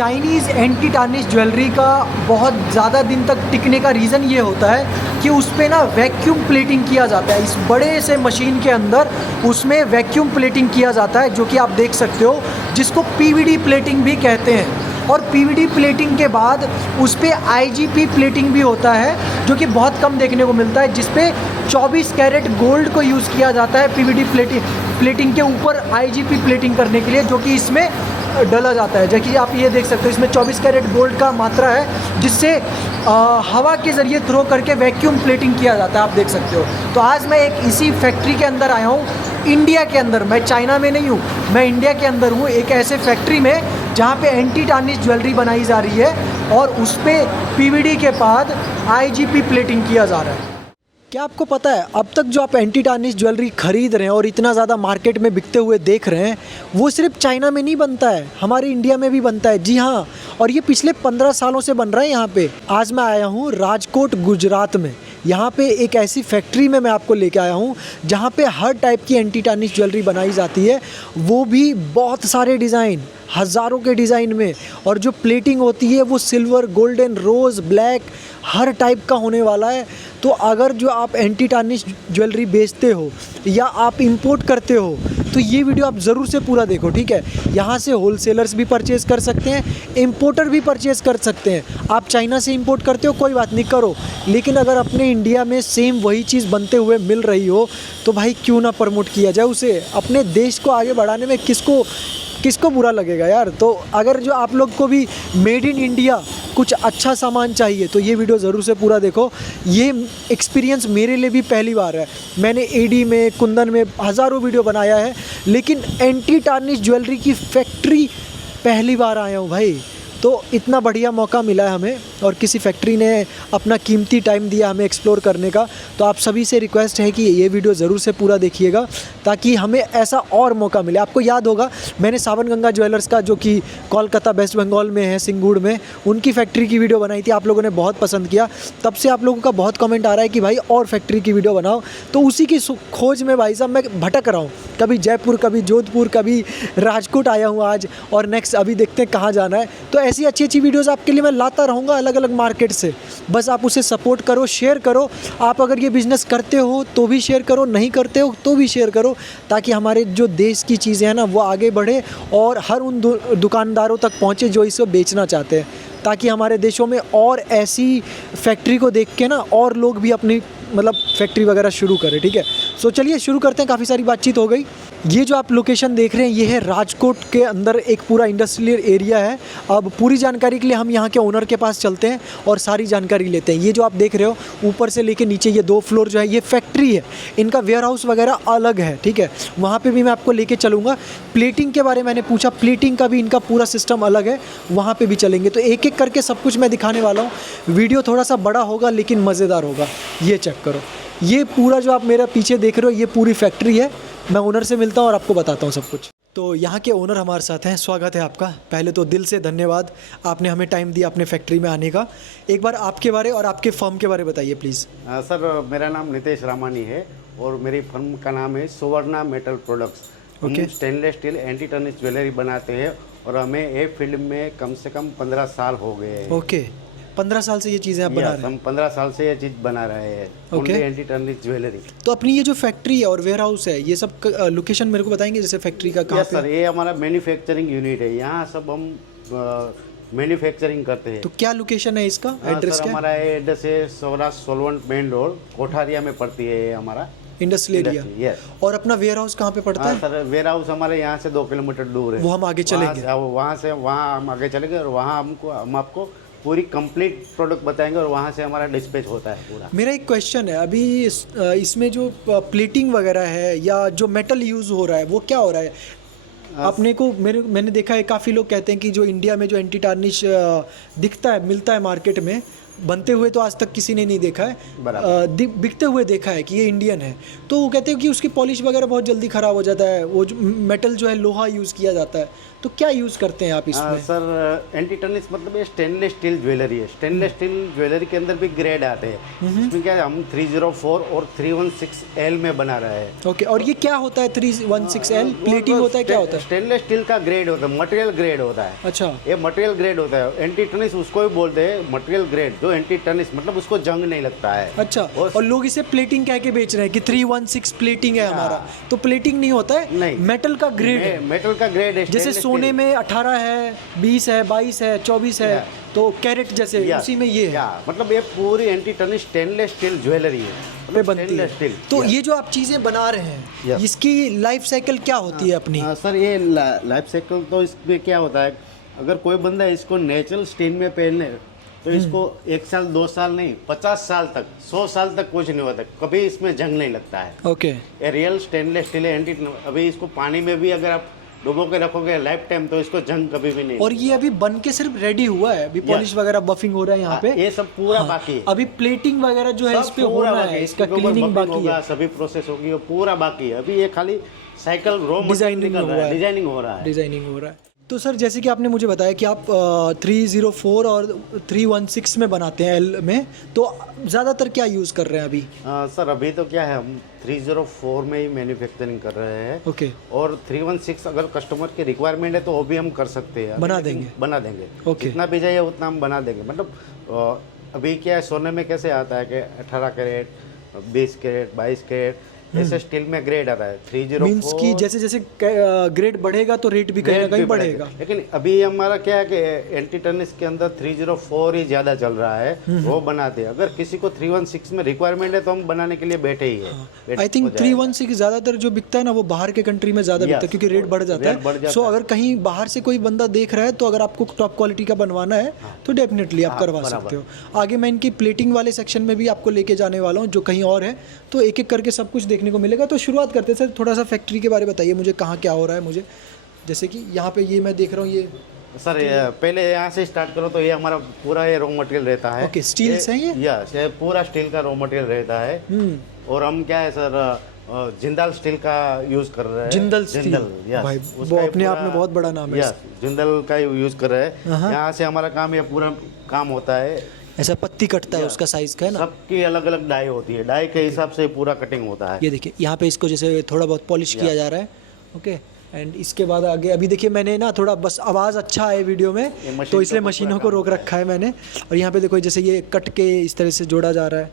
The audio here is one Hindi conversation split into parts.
चाइनीज़ एंटी टार्निश ज्वेलरी का बहुत ज़्यादा दिन तक टिकने का रीज़न ये होता है कि उस पे ना वैक्यूम प्लेटिंग किया जाता है। इस बड़े से मशीन के अंदर उसमें वैक्यूम प्लेटिंग किया जाता है, जो कि आप देख सकते हो, जिसको पीवीडी प्लेटिंग भी कहते हैं। और पीवीडी प्लेटिंग के बाद उस पर आईजीपी प्लेटिंग भी होता है, जो कि बहुत कम देखने को मिलता है, जिस पे 24 कैरेट गोल्ड को यूज़ किया जाता है पीवीडी प्लेटिंग के ऊपर आईजीपी प्लेटिंग करने के लिए, जो कि इसमें डला जाता है। जैसे कि आप ये देख सकते हो, इसमें 24 कैरेट गोल्ड का मात्रा है, जिससे हवा के ज़रिए थ्रो करके वैक्यूम प्लेटिंग किया जाता है, आप देख सकते हो। तो आज मैं एक इसी फैक्ट्री के अंदर आया हूँ, इंडिया के अंदर। मैं चाइना में नहीं हूँ, मैं इंडिया के अंदर हूँ, एक ऐसे फैक्ट्री में जहाँ पे एंटी टार्निश ज्वेलरी बनाई जा रही है और उस पर पीवीडी के बाद आईजीपी प्लेटिंग किया जा रहा है। क्या आपको पता है, अब तक जो आप एंटी टार्निश ज्वेलरी खरीद रहे हैं और इतना ज़्यादा मार्केट में बिकते हुए देख रहे हैं, वो सिर्फ चाइना में नहीं बनता है, हमारे इंडिया में भी बनता है। जी हाँ, और ये पिछले 15 सालों से बन रहा है यहाँ पे। आज मैं आया हूँ राजकोट, गुजरात में। यहाँ पे एक ऐसी फैक्ट्री में मैं आपको लेके आया हूँ जहाँ पे हर टाइप की एंटी टार्निश ज्वेलरी बनाई जाती है, वो भी बहुत सारे डिज़ाइन, हज़ारों के डिज़ाइन में। और जो प्लेटिंग होती है वो सिल्वर, गोल्डन, रोज़, ब्लैक, हर टाइप का होने वाला है। तो अगर जो आप एंटी टार्निश ज्वेलरी बेचते हो या आप इंपोर्ट करते हो, तो ये वीडियो आप ज़रूर से पूरा देखो, ठीक है। यहाँ से होलसेलर्स भी परचेज़ कर सकते हैं, इंपोर्टर भी परचेज़ कर सकते हैं। आप चाइना से इंपोर्ट करते हो, कोई बात नहीं, करो, लेकिन अगर अपने इंडिया में सेम वही चीज़ बनते हुए मिल रही हो, तो भाई क्यों ना प्रमोट किया जाए उसे। अपने देश को आगे बढ़ाने में किसको बुरा लगेगा यार। तो अगर जो आप लोग को भी मेड इन इंडिया कुछ अच्छा सामान चाहिए, तो ये वीडियो ज़रूर से पूरा देखो। ये एक्सपीरियंस मेरे लिए भी पहली बार है। मैंने एडी में, कुंदन में हज़ारों वीडियो बनाया है, लेकिन एंटी टार्निश ज्वेलरी की फैक्ट्री पहली बार आया हूँ भाई। तो इतना बढ़िया मौका मिला है हमें, और किसी फैक्ट्री ने अपना कीमती टाइम दिया हमें एक्सप्लोर करने का। तो आप सभी से रिक्वेस्ट है कि ये वीडियो ज़रूर से पूरा देखिएगा, ताकि हमें ऐसा और मौका मिले। आपको याद होगा, मैंने सावन गंगा ज्वेलर्स का, जो कि कोलकाता वेस्ट बंगाल में है, सिंगुड़ में, उनकी फैक्ट्री की वीडियो बनाई थी। आप लोगों ने बहुत पसंद किया, तब से आप लोगों का बहुत कमेंट आ रहा है कि भाई और फैक्ट्री की वीडियो बनाओ। तो उसी की खोज में भाई साहब मैं भटक रहा हूँ, कभी जयपुर, कभी जोधपुर, कभी राजकोट आया हूँ आज, और नेक्स्ट अभी देखते हैं कहाँ जाना है। तो ऐसी अच्छी अच्छी वीडियोस आपके लिए मैं लाता रहूँगा अलग अलग मार्केट से। बस आप उसे सपोर्ट करो, शेयर करो। आप अगर ये बिज़नेस करते हो तो भी शेयर करो, नहीं करते हो तो भी शेयर करो, ताकि हमारे जो देश की चीज़ें हैं ना, वो आगे बढ़े और हर उन दुकानदारों तक पहुँचे जो इसे बेचना चाहते हैं, ताकि हमारे देशों में और ऐसी फैक्ट्री को देख के ना और लोग भी अपनी फैक्ट्री वगैरह शुरू करें, ठीक है। सो चलिए शुरू करते हैं। काफ़ी सारी बातचीत हो गई। ये जो आप लोकेशन देख रहे हैं, ये है राजकोट के अंदर एक पूरा इंडस्ट्रियल एरिया है। अब पूरी जानकारी के लिए हम यहाँ के ओनर के पास चलते हैं और सारी जानकारी लेते हैं। ये जो आप देख रहे हो, ऊपर से लेके नीचे ये 2 फ्लोर जो है, ये फैक्ट्री है। इनका वेयर हाउस वगैरह अलग है, ठीक है। वहाँ पे भी मैं आपको लेके चलूँगा। प्लेटिंग के बारे में मैंने पूछा, प्लेटिंग का भी इनका पूरा सिस्टम अलग है, वहाँ पर भी चलेंगे। तो एक एक करके सब कुछ मैं दिखाने वाला हूँ। वीडियो थोड़ा सा बड़ा होगा लेकिन मज़ेदार होगा। ये चेक करो, ये पूरा जो आप मेरा पीछे देख रहे हो, ये पूरी फैक्ट्री है। मैं ओनर से मिलता हूँ और आपको बताता हूँ सब कुछ। तो यहाँ के ओनर हमारे साथ हैं, स्वागत है आपका। पहले तो दिल से धन्यवाद, आपने हमें टाइम दिया अपने फैक्ट्री में आने का। एक बार आपके बारे और आपके फर्म के बारे बताइए प्लीज़। सर, मेरा नाम नितेश रामानी है और मेरी फर्म का नाम है सुवर्णा मेटल प्रोडक्ट्स। हम stainless steel anti tarnish jewellery बनाते हैं और हमें ये फील्ड में कम से कम 15 साल हो गए हैं। ओके, 15 साल से ये चीज़ें आप बना रहे हैं? हम 15 साल से ये चीज़ बना रहे हैं, ओनली एंटी टार्निश ज्वेलरी। तो अपनी ये जो फैक्ट्री है और वेयर हाउस है, ये सब लोकेशन मेरे को बताएंगे, जैसे फैक्ट्री का कहाँ पे? सर, ये हमारा मैन्युफैक्चरिंग यूनिट है, यहाँ सब हम मैन्युफैक्चरिंग करते हैं। तो क्या लोकेशन है इसका, एड्रेस क्या? हमारा एड्रेस है सौराष्ट्र सोलवंत मेन रोड, कोठारिया में पड़ती है हमारा इंडस्ट्रियल एरिया। और अपना वेयर हाउस कहाँ पे पड़ता है? सर, वेयर हाउस हमारे यहाँ से 2 किलोमीटर दूर है। वो हम आगे चलेंगे, वहाँ हम आगे चलेंगे और वहाँ हम आपको पूरी कंप्लीट प्रोडक्ट बताएंगे और वहाँ से हमारा डिस्पैच होता है पूरा। मेरा एक क्वेश्चन है, अभी इसमें जो प्लेटिंग वगैरह है या जो मेटल यूज़ हो रहा है, वो क्या हो रहा है? अपने को मैंने देखा है, काफ़ी लोग कहते हैं कि जो इंडिया में जो एंटी टार्निश दिखता है, मिलता है मार्केट में, बनते हुए तो आज तक किसी ने नहीं देखा है, बिकते हुए देखा है कि ये इंडियन है। तो वो कहते हैं कि उसकी पॉलिश वगैरह बहुत जल्दी ख़राब हो जाता है, वो जो मेटल जो है, लोहा यूज़ किया जाता है। तो क्या यूज़ करते हैं आप इसमें? सर एंटी टर्निश मतलब ये स्टेनलेस स्टील ज्वेलरी है। स्टेनलेस स्टील ज्वेलरी के अंदर भी ग्रेड आते हैं। इसमें क्या है, हम 304 और 316L में बना रहे हैं। ओके, और ये क्या होता है 316L? प्लेटिंग होता है, क्या होता है? स्टेनलेस स्टील का ग्रेड होता है, मटेरियल ग्रेड होता है। अच्छा, ये मटेरियल ग्रेड होता है। एंटी टर्निश उसको भी बोलते हैं, मटेरियल ग्रेड, जो एंटी टर्निश मतलब उसको जंग नहीं लगता है। अच्छा, और लोग इसे प्लेटिंग कह के बेच रहे हैं कि 316 प्लेटिंग है हमारा, तो प्लेटिंग नहीं होता है, नहीं, मेटल का ग्रेड है। मेटल का ग्रेड है। जैसे सोने में 18 है, 20 है, 22 है, 24 है, तो कैरेट जैसे उसी में ये है। मतलब ये पूरी anti tarnish stainless steel jewellery है, पे बनती है। स्टील। तो ये जो आप चीज़ें बना रहे हैं, इसकी लाइफ साइकिल क्या होती है अपनी? सर ये लाइफ साइकिल तो इसमें क्या होता है, अगर कोई बंदा इसको नेचुरल स्टील में पहने तो इसको 1 साल 2 साल नहीं, 50 साल तक, 100 साल तक कुछ नहीं होता, कभी इसमें जंग नहीं लगता है। ओके, ये रियल स्टेनलेस स्टील है। एंटी अभी इसको पानी में भी अगर आप डुबो के रखोगे लाइफ टाइम तो इसको जंग कभी भी नहीं। और ये अभी बन के सिर्फ रेडी हुआ है, अभी पॉलिश वगैरह बफिंग हो रहा है यहाँ पे, ये सब पूरा बाकी है। अभी प्लेटिंग वगैरह जो है इस पे होना है, इसका क्लीनिंग बाकी है, सभी प्रोसेस होगी, वो पूरा बाकी है। अभी ये खाली साइकिल रो डिजाइनिंग निकल रहा है, डिजाइनिंग हो रहा है, डिजाइनिंग हो रहा है। तो सर जैसे कि आपने मुझे बताया कि आप 304 और 316 में बनाते हैं एल में, तो ज़्यादातर क्या यूज़ कर रहे हैं अभी? सर अभी तो क्या है, हम 304 में ही मैन्युफैक्चरिंग कर रहे हैं। ओके, और 316 अगर कस्टमर की रिक्वायरमेंट है तो वो भी हम कर सकते हैं, बना देंगे। ओके, जितना भी चाहिए उतना हम बना देंगे। मतलब अभी क्या है, सोने में कैसे आता है कि 18 कैरेट, 20 कैरेट, 22 कैरेट, ऐसे स्टील में ग्रेड आता है। 304 मींस कि जैसे जैसे ग्रेड बढ़ेगा तो रेट भी कहीं ना कहीं बढ़ेगा। लेकिन अभी हमारा क्या है कि एंटी टर्निश के अंदर 304 ही ज़्यादा चल रहा है, वो बनाते हैं। अगर किसी को 316 में रिक्वायरमेंट है तो हम बनाने के लिए बैठे ही है। आई थिंक 316 ज़्यादातर जो बिकता है ना, वो बाहर के कंट्री में ज़्यादा बिकता है, क्योंकि रेट बढ़ जाता है। सो अगर कहीं बाहर से कोई बंदा देख रहा है तो अगर आपको टॉप क्वालिटी का बनवाना है तो डेफिनेटली आप करवा सकते हो। आगे मैं इनकी प्लेटिंग वाले सेक्शन में भी आपको लेके जाने वाला हूँ, जो कहीं और है, तो एक एक करके सब कुछ देखने को मिलेगा। तो शुरुआत करते हैं सर, थोड़ा सा फैक्ट्री के बारे में बताइए मुझे, कहाँ क्या हो रहा है मुझे। जैसे कि यहाँ पे ये मैं देख रहा हूँ, ये सर पहले यहाँ से स्टार्ट करो तो ये हमारा पूरा ये रॉ मटेरियल रहता है। ओके, स्टील से ये? यस, ये पूरा स्टील का रॉ मटेरियल रहता है। और हम क्या है सर, जिंदाल स्टील का यूज कर रहे हैं। जिंदल स्टील, भाई वो अपने आप में बहुत बड़ा नाम है। जिंदल का यूज कर रहे हैं। यहाँ से हमारा काम, ये पूरा काम होता है। ऐसा पत्ती कटता है, उसका साइज का है ना, सबकी अलग अलग डाई होती है, डाई के हिसाब से पूरा कटिंग होता है। ये देखिए यहाँ पे इसको जैसे थोड़ा बहुत पॉलिश किया जा रहा है। ओके, एंड इसके बाद आगे अभी देखिए, मैंने ना थोड़ा बस आवाज़ अच्छा है वीडियो में, तो इसलिए मशीनों को रोक रखा है मैंने। और यहाँ पे देखो जैसे ये कट के इस तरह से जोड़ा जा रहा है।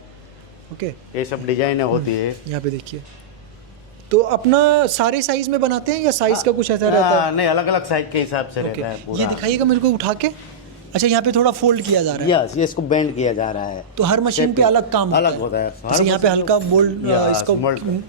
ओके, ये सब डिजाइनें होती है। यहाँ पे देखिए, तो अपना सारे साइज में बनाते हैं या साइज का कुछ ऐसा रहता है? नहीं, अलग अलग साइज के हिसाब से रहता है पूरा। ये दिखाइएगा मेरे को उठा के। अच्छा, यहाँ पे थोड़ा फोल्ड किया जा रहा है। यस, ये इसको बेंड किया जा रहा है। तो हर मशीन पे अलग काम अलग होता है। जैसे यहाँ पे हल्का मोल्ड, इसको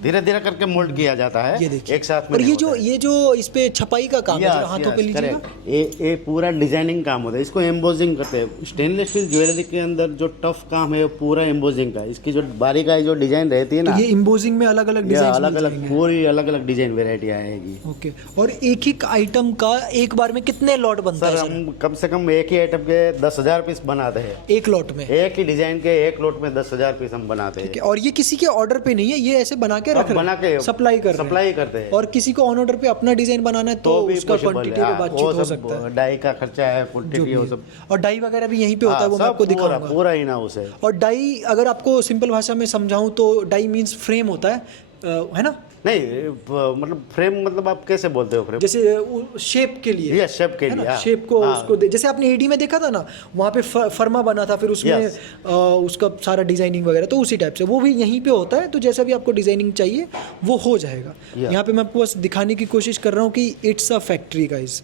धीरे धीरे करके मोल्ड किया जाता है, ये देखिए एक साथ में। और ये जो इस पे छपाई का काम है, हाथों पे लीजिएगा, ये पूरा डिजाइनिंग काम होता है। इसको एम्बोजिंग करते हैं। स्टेनलेस स्टील ज्वेलरी के अंदर जो टफ काम है पूरा एम्बोजिंग का। इसकी जो बारीकाई जो डिजाइन रहती है ना, ये एम्बोजिंग में अलग अलग डिजाइन, अलग अलग पूरी अलग अलग डिजाइन वेरायटी आएगी। ओके, और एक ही आइटम का एक बार में कितने लॉट बनता है? सर हम कम से कम एक ही आइटम के 10,000 पीस बनाते हैं। एक लॉट में? एक ही डिजाइन के एक लॉट में 10,000 पीस हम बनाते हैं। और ये किसी के ऑर्डर पे नहीं है, ये ऐसे बना के रख बना के सप्लाई करते हैं। और किसी को ऑन ऑर्डर पे अपना डिजाइन बनाना है तो उसका क्वांटिटी पे बातचीत हो सकता है। डाई का खर्चा है, क्वांटिटी वो सब। और डाई वगैरह भी यहीं पे होता है, वो मैं आपको दिखाऊंगा पूरा इन हाउस है। और डाई अगर आपको सिंपल भाषा में समझाऊं तो डाई मींस फ्रेम होता है ना? नहीं, मतलब फ्रेम मतलब आप कैसे बोलते हो? फ्रेम जैसे शेप के लिए, शेप के लिए, शेप को उसको जैसे आपने एडी में देखा था ना, वहाँ पे फर्मा बना था, फिर उसमें उसका सारा डिजाइनिंग वगैरह, तो उसी टाइप से वो भी यहीं पे होता है। तो जैसा भी आपको डिजाइनिंग चाहिए वो हो जाएगा। यहाँ पे मैं आपको बस दिखाने की कोशिश कर रहा हूँ कि इट्स अ फैक्ट्री गाइस,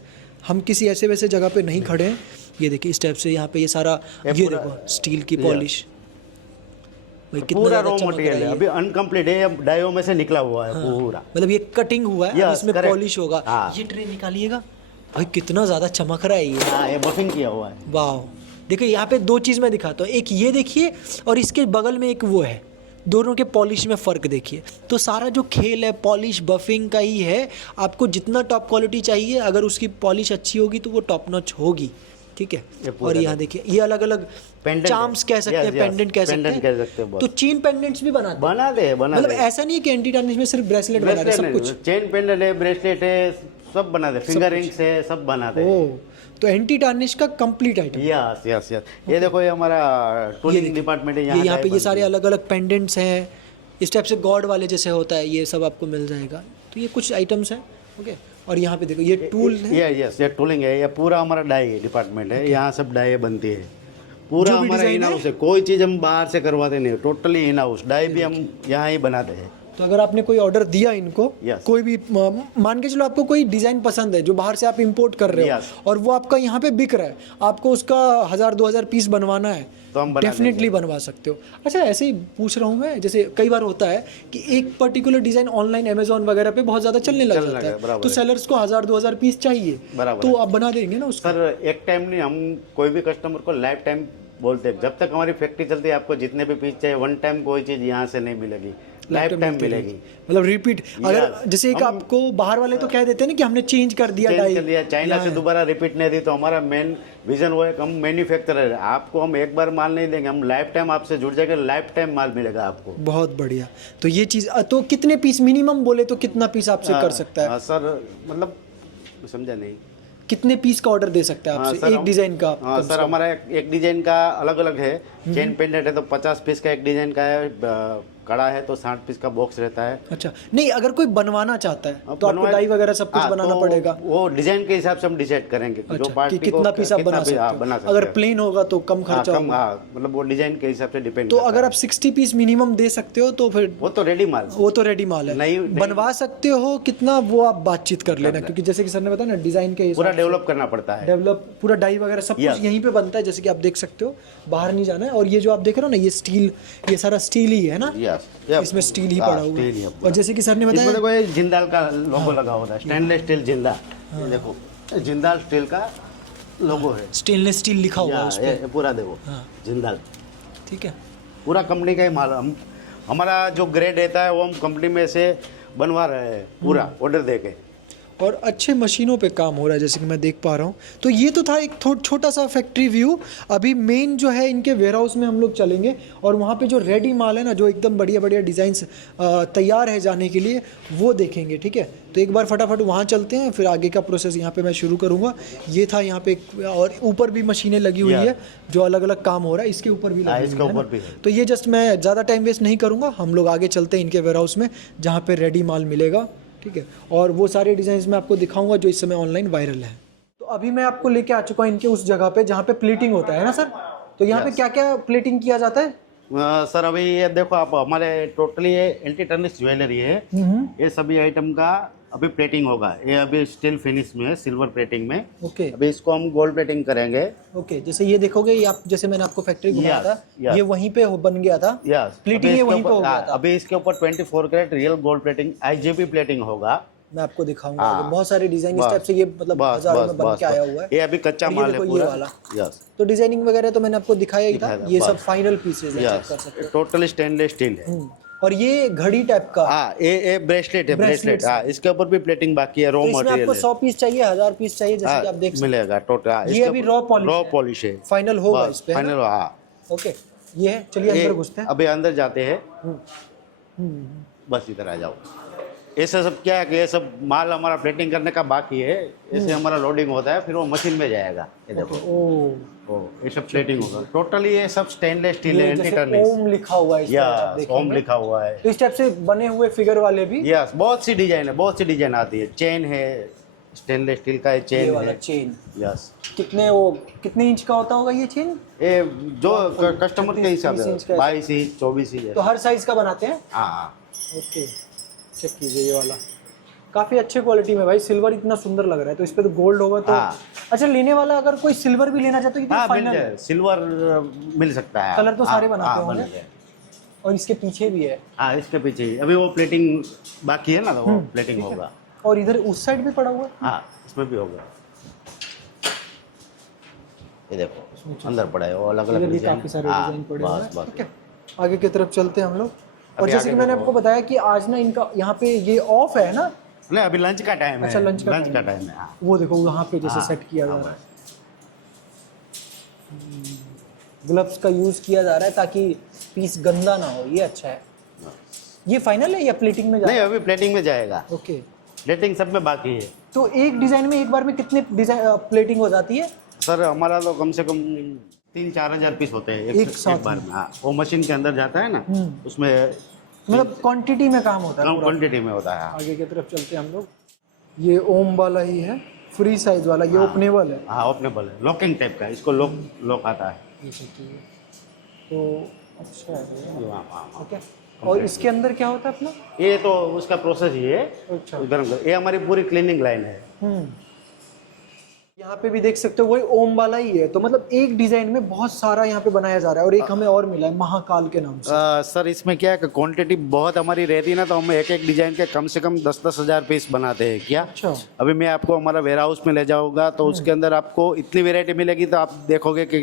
हम किसी ऐसे वैसे जगह पे नहीं खड़े हैं। ये देखिए इस टाइप से यहाँ पे ये सारा, ये देखो स्टील की पॉलिश, पूरा रॉ मटेरियल है, अभी अनकम्प्लीट है, डाइयों में से निकला हुआ है पूरा। मतलब ये कटिंग हुआ है, इसमें पॉलिश होगा। ये ट्रे निकालिएगा भाई, कितना ज्यादा चमक रहा है ये बफिंग किया हुआ है। वाह, देखिए यहाँ पे दो चीज मैं दिखाता हूँ, एक ये देखिए और इसके बगल में एक वो है, दोनों के पॉलिश में फ़र्क देखिए। तो सारा जो खेल है पॉलिश बफिंग का ही है। आपको जितना टॉप क्वालिटी चाहिए, अगर उसकी पॉलिश अच्छी होगी तो वो टॉप नॉच होगी, ठीक है। और यहाँ देखिए ये अलग अलग चार्म्स कह सकते हैं, पेंडेंट कह सकते हैं। तो चेन पेंडेंट्स भी बना दे। मतलब ऐसा नहीं है कि एंटी टर्निश में सिर्फ ब्रेसलेट बना रहे, सब कुछ चेन पेंडेंट है, ब्रेसलेट है, सब बनाते, फिंगरिंग से सब बनाते हैं। ओ, तो एंटी टार्निश का complete item. Yes yes yes, ये देखो ये हमारा टूलिंग डिपार्टमेंट है। ये यहाँ पे ये सारे अलग अलग पेंडेंट्स हैं, इस टाइप से गॉड वाले जैसे होता है, ये सब आपको मिल जाएगा। तो ये कुछ आइटम्स हैं। ओके, और यहाँ पे देखो ये टूल है। ये यस, ये टूलिंग है, ये पूरा हमारा डाई डिपार्टमेंट है। यहाँ सब डाई बनती है, पूरा जो भी हमारा डिज़ाइन इन है? हाउस है, कोई चीज़ हम बाहर से करवाते नहीं, टोटली इन हाउस। डाई भी हम यहाँ ही बनाते हैं। तो अगर आपने कोई ऑर्डर दिया इनको, Yes. कोई भी मान के चलो आपको कोई डिज़ाइन पसंद है जो बाहर से आप इंपोर्ट कर रहे हो, Yes. और वो आपका यहाँ पे बिक रहा है, आपको उसका 1000-2000 पीस बनवाना है, तो हम बना डेफिनेटली बनवा सकते हो। अच्छा, ऐसे ही पूछ रहा हूँ मैं, जैसे कई बार होता है कि एक पर्टिकुलर डिज़ाइन ऑनलाइन अमेजोन वगैरह पे बहुत ज़्यादा चलने लग जाता है, बराबर तो है। सेलर्स को 1000-2000 पीस चाहिए, बराबर तो है। आप बना देंगे ना उसका? सर एक टाइम नहीं, हम कोई भी कस्टमर को लाइफ टाइम बोलते हैं। जब तक हमारी फैक्ट्री चलती है, आपको जितने भी पीस चाहिए, वन टाइम कोई चीज़ यहाँ से नहीं मिलेगी, लाइफ टाइम मिलेगी। मतलब रिपीट, अगर Yes. जैसे एक हम- आपको बाहर वाले तो कह देते हैं ना कि हमने चेंज कर दिया चेंज डाई, कर दिया, चाइना से दोबारा रिपीट नहीं दी, तो हमारा मेन विजन वो है कि हम मैन्युफैक्चरर है। आपको हम एक बार माल नहीं देंगे, हम लाइफ टाइम आपसे जुड़ जाएंगे, लाइफ टाइम माल मिलेगा आपको। बहुत बढ़िया। तो ये चीज़, तो कितने पीस मिनिमम बोले तो कितना पीस आपसे कर सकता है? हाँ, सर मतलब समझा नहीं। कितने पीस का ऑर्डर दे सकता है हाँ, आपसे सर, एक डिज़ाइन का? हाँ सर, हमारा एक डिजाइन का अलग अलग है। चेन पेंडेंट है तो 50 पीस का एक डिजाइन का है, कड़ा है तो 60 पीस का बॉक्स रहता है। अच्छा, नहीं अगर कोई बनवाना चाहता है तो आपको बनवाए- डाई वगैरह सब कुछ हाँ, बनाना तो पड़ेगा? वो डिजाइन के हिसाब से हम डिसाइड करेंगे कि जो अच्छा, पार्टी कि कितना पीस आप बना सकते हो? बना सकते अगर हैं। प्लेन होगा तो कम खर्चा कम, होगा। हाँ, मतलब वो डिजाइन के हिसाब से डिपेंड। तो अगर आप 60 पीस मिनिमम दे सकते हो तो फिर वो तो रेडी माल, वो तो रेडी माल है। नहीं- बनवा सकते हो कितना, वो आप बातचीत कर लेना, क्योंकि जैसे कि सर ने बताया ना, डिजाइन के पूरा हिसाब से डेवलप करना पड़ता है। डेवलप, पूरा डाई वगैरह सब कुछ Yes. यहीं पे बनता है, जैसे कि आप देख सकते हो, बाहर नहीं जाना है। और ये जो आप देख रहे हो ना, ये स्टील, ये सारा स्टील ही है ना? यस, इसमें स्टील ही पड़ा हुआ है। और जैसे कि सर ने इसमें बताया, देखो ये जिंदाल का लोगो लगा होता है, स्टेनलेस स्टील जिंदाल। ये देखो जिंदाल स्टील का लोगो है, स्टेनलेस स्टील लिखा हुआ है उस पे। ये पूरा देखो हाँ। जिंदाल, ठीक है। पूरा कंपनी का ही माल। हम हमारा जो ग्रेड रहता है वो हम कंपनी में से बनवा रहे हैं, पूरा ऑर्डर देके। और अच्छे मशीनों पे काम हो रहा है, जैसे कि मैं देख पा रहा हूँ। तो ये तो था एक छोटा सा फैक्ट्री व्यू। अभी मेन जो है इनके वेयर हाउस में हम लोग चलेंगे, और वहाँ पे जो रेडी माल है ना, जो एकदम बढ़िया बढ़िया डिज़ाइंस तैयार है जाने के लिए, वो देखेंगे। ठीक है, तो एक बार फटाफट वहाँ चलते हैं, फिर आगे का प्रोसेस यहाँ पे मैं शुरू करूँगा। ये था यहाँ पे और ऊपर भी मशीनें लगी हुई है जो अलग अलग काम हो रहा है, इसके ऊपर भी लगी हुई इसके है ना? ऊपर भी है। तो ये जस्ट मैं ज़्यादा टाइम वेस्ट नहीं करूँगा, हम लोग आगे चलते हैं इनके वेयर हाउस में जहाँ पे रेडी माल मिलेगा। ठीक है, और वो सारे डिज़ाइंस मैं आपको दिखाऊंगा जो इस समय ऑनलाइन वायरल है। तो अभी मैं आपको लेके आ चुका हूँ इनके उस जगह पे जहाँ पे प्लेटिंग होता है ना सर? तो यहाँ पे क्या क्या प्लेटिंग किया जाता है? सर अभी ये देखो आप, हमारे टोटली ये एंटी टर्निश ज्वेलरी है। ये सभी आइटम का अभी प्लेटिंग होगा। ये अभी स्टील फिनिश में है, सिल्वर प्लेटिंग में। ओके अभी इसको हम गोल्ड प्लेटिंग करेंगे। ओके, जैसे ये देखोगे, ये आप जैसे मैंने आपको फैक्ट्री घुमाया Yes, था, yes. ये वहीं पे बन गया था। यस, प्लेटिंग ये वहीं पे हो गया था। अभी इसके ऊपर 24 carat real gold plating IGP plating होगा। मैं आपको दिखाऊंगा हाँ। आगे। बहुत सारे डिजाइन इस बस, टाइप से, ये मतलब बस, हजारों बस, में बन बस, के आया बस। हुआ है। ये अभी कच्चा और ये माल है देखो, ये पूरा। वाला। यस तो डिजाइनिंग वगैरह तो मैंने आपको दिखाया ही था, दिखाया था, ये बस। सब फाइनल पीसेज है, चेक यस, कर सकते हो। टोटल स्टेनलेस स्टील है। और ये घड़ी टाइप का, हाँ, ये ब्रेसलेट है, Bracelets ब्रेसलेट। हाँ, इसके ऊपर भी प्लेटिंग बाकी है, रॉ तो इसमें मटेरियल आपको है। 100 पीस चाहिए, 1000 पीस चाहिए, जैसे कि आप देख सकते मिलेगा टोटल। ये अभी raw polish रॉ है। पॉलिश है। फाइनल होगा इस पे, है ना? फाइनल, हाँ। ओके, ये है। चलिए अंदर घुसते हैं। अभी अंदर जाते हैं, बस इधर आ जाओ। ऐसा सब क्या है कि ये सब माल हमारा प्लेटिंग करने का बाकी है, ऐसे हमारा लोडिंग होता है, फिर वो मशीन में जाएगा। ये देखो, ओ, ये सब प्लेटिंग होगा। टोटली ये सब स्टेनलेस स्टील है, ये एंटी जैसे टर्निश। ओम लिखा हुआ है इस पे, आप यस, देखेंगे। ओम लिखा हुआ है। तो इस टाइप से बने हुए फिगर वाले भी, यस, बहुत सी डिजाइन है, बहुत सी डिजाइन आती है। चेन है, स्टेनलेस स्टील का ये चेन वाला है। चेन यस, कितने इंच का होता होगा ये चेन? ये जो कस्टमर के हिसाब 30 से इंच का है। 22 इंच 24 इंच है। तो हर साइज का बनाते हैं? हाँ, ओके, चेक कीजिए ये वाला, काफी अच्छे क्वालिटी में भाई। सिल्वर इतना सुंदर लग रहा है, तो इस पे तो गोल्ड होगा तो हाँ। अच्छा, लेने वाला अगर कोई सिल्वर भी लेना चाहता है तो हाँ, मिल फाइनल जाए, सिल्वर मिल सकता है। कलर तो सारे हाँ, बनाते हाँ, होंगे। मिल जाए। और इसके पीछे भी है, हाँ, इसके पीछे ही अभी वो प्लेटिंग बाकी है ना, तो वो प्लेटिंग होगा। और इधर उस साइड भी पड़ा हुआ है। हाँ, इसमें भी होगा। ये देखो अंदर पड़ा है, वो अलग इधर अलग भी डिजाइन। काफी सारे डिजाइन पड़े हुए हैं। बस ठीक है, आगे की तरफ चलते हैं हम लोग। और अभी जैसे आगे कि मैंने देखो। आपको बताया कि आज ना इनका यहाँ पे ये ऑफ है ना, नहीं, अभी लंच का टाइम है। अच्छा, लंच का लंच का टाइम है। हाँ। वो देखो वहाँ पे जैसे हाँ, सेट किया जा हाँ, रहा है। ग्लव्स का यूज किया जा रहा है ताकि पीस गंदा ना हो, ये अच्छा है। ये फाइनल है या प्लेटिंग में जा नहीं, रहा अभी प्लेटिंग में जाएगा। है? ओके, प्लेटिंग सब में बाकी है। तो एक डिजाइन में एक बार में कितने डिजाइन प्लेटिंग हो जाती है? सर हमारा तो कम से कम 3-4 हजार पीस होते हैं एक साथ एक बार में। हाँ, वो मशीन के अंदर जाता है ना, उसमें मतलब क्वांटिटी में काम होता है कम पूरा। क्वांटिटी में होता है। आगे की तरफ चलते हैं हम लोग। ये ओम वाला ही है, फ्री साइज वाला, ये ओपनेबल है। हाँ ओपनेबल है, लॉकिंग टाइप का, इसको लॉक आता है। तो अच्छा है ये। हाँ, हाँ, हाँ। ओके, और इसके अंदर क्या होता है अपना? ये तो उसका प्रोसेस ही है। अच्छा। ये हमारी पूरी क्लीनिंग लाइन है। यहाँ पे भी देख सकते हो वही ओम वाला ही है। तो मतलब एक डिजाइन में बहुत सारा यहाँ पे बनाया जा रहा है। और एक हमें और मिला है महाकाल के नाम से। सर इसमें क्या है कि क्वांटिटी बहुत हमारी रहती है ना, तो हम एक एक डिजाइन के कम से कम 10-10 हजार पीस बनाते हैं। क्या अच्छा। अभी मैं आपको हमारा वेयर हाउस में ले जाऊंगा तो उसके अंदर आपको इतनी वेरायटी मिलेगी, तो आप देखोगे कि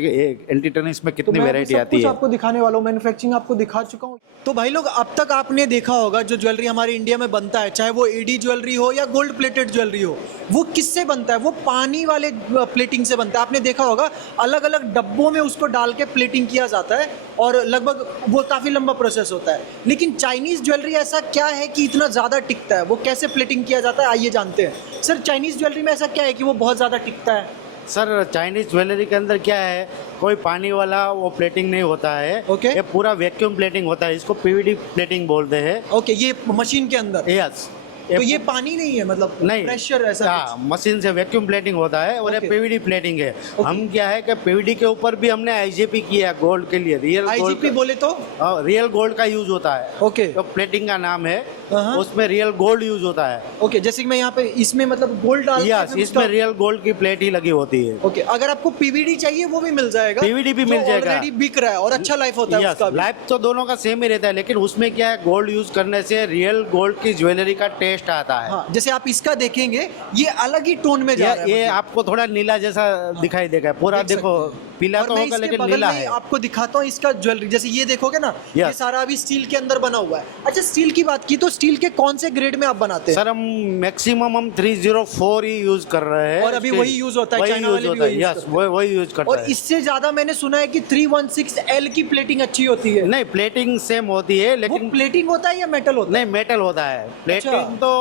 एंटी टेनिस में कितनी वेरायटी आती है। आपको दिखाने वाला हूँ, मैन्युफैक्चरिंग आपको दिखा चुका हूँ। तो भाई लोग, अब तक आपने देखा होगा जो ज्वेलरी हमारे इंडिया में बनता है, चाहे वो एडी ज्वेलरी हो या गोल्ड प्लेटेड ज्वेलरी हो, वो किससे बनता है? वो पानी वाले प्लेटिंग से बनता है। आपने देखा होगा अलग अलग डब्बों में उसको डाल के प्लेटिंग किया जाता है और लगभग वो काफ़ी लंबा प्रोसेस होता है। लेकिन चाइनीज़ ज्वेलरी ऐसा क्या है कि इतना ज़्यादा टिकता है? वो कैसे प्लेटिंग किया जाता है, आइए जानते हैं। सर, चाइनीज़ ज्वेलरी में ऐसा क्या है कि वो बहुत ज़्यादा टिकता है? सर चाइनीज ज्वेलरी के अंदर क्या है, कोई पानी वाला वो प्लेटिंग नहीं होता है। ओके। ये पूरा वैक्यूम प्लेटिंग होता है, इसको पीवीडी प्लेटिंग बोलते हैं। ओके, ये मशीन के अंदर? यस। तो ये पानी नहीं है, मतलब नहीं, प्रेशर ऐसा हाँ, मशीन से वैक्यूम प्लेटिंग होता है और ये Okay. पीवीडी प्लेटिंग है। हम क्या है कि पीवीडी के ऊपर भी हमने आईजीपी किया है गोल्ड के लिए। रियल आईजीपी बोले तो? रियल गोल्ड का यूज होता है। ओके। तो प्लेटिंग का नाम है, हाँ। उसमें रियल गोल्ड यूज होता है। ओके, जैसे कि मैं यहाँ पे इसमें मतलब गोल्ड डाल यस, इसमें रियल गोल्ड की प्लेट ही लगी होती है। ओके, अगर आपको पीवीडी चाहिए वो भी मिल जाएगा। पीवीडी भी मिल जाएगा, ऑलरेडी बिक रहा है और अच्छा लाइफ होता है उसका भी। लाइफ तो दोनों का सेम ही रहता है, लेकिन उसमें क्या है, गोल्ड यूज करने से रियल गोल्ड की ज्वेलरी का टेस्ट आता है। हाँ, जैसे आप इसका देखेंगे ये अलग ही टोन में जा रहा है। ये आपको थोड़ा नीला जैसा दिखाई देगा पूरा। देख देखो सकते हैं। पीला और तो मैं होगा इसके लेकिन बगल नीला में है। आपको दिखाता हूँ इसका ज्वेलरी। जैसे ये देखोगे ना, ये सारा अभी स्टील के अंदर बना हुआ है। अच्छा, स्टील की बात की तो स्टील के कौन से ग्रेड में आप बनाते हैं? सर हम मैक्सिमम 304 ही यूज कर रहे हैं और अभी वही यूज होता है, चाइना वाले भी वही यूज करते हैं। वही यूज करता और है। इससे ज्यादा मैंने सुना है कि 316L की प्लेटिंग अच्छी होती है। नहीं, प्लेटिंग सेम होती है वो लेकिन प्लेटिंग होता है या मेटल होता है? नहीं, मेटल होता है। प्लेटिंग तो